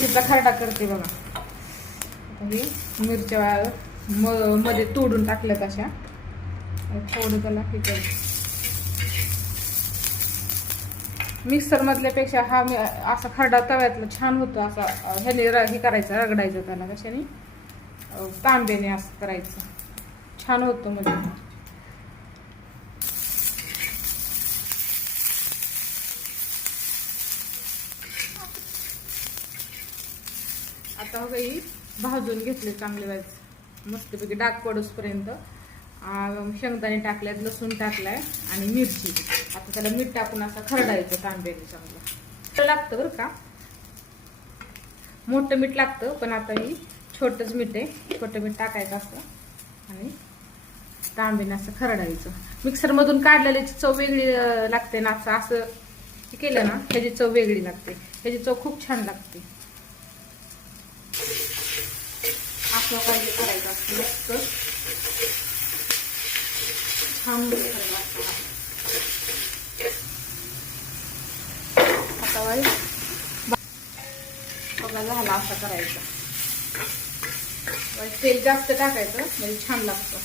मिरचीचा खरडा करते बघा. हे मिरच्या मध्ये तोडून टाकल्यात अशा. थोडं त्याला हे करते. मिक्सर मधल्यापेक्षा हा असा खरडा तव्यातला छान होतो. असा ह्याने हे करायचं, रगडायचं त्याला कशाने, तांब्याने असं करायचं, छान होतं म्हणजे. आता ही भाजून घेतले चांगले व्हायचं मस्तपैकी डाग पडूसपर्यंत. शेंगदाणे टाकल्यात, लसूण टाकलाय आणि मिरची. आता त्याला मीठ टाकून असं खरडायचं तांब्याने चांगलं. लागतं बरं का, मोठं मीठ लागतं, पण आता ही छोटंच मीठ आहे. छोटं मीठ टाकायचं असतं आणि तांब्याने असं खरडायचं. मिक्सर मधून काढलेल्याची चव वेगळी लागते ना. असं केलं ना ह्याची चव वेगळी लागते. ह्याची चव खूप छान लागते. असं पाहिजे करायचं असतं मस्त छान आता बघा झाला. असं करायचं, तेल जास्त टाकायचं म्हणजे छान लागतं.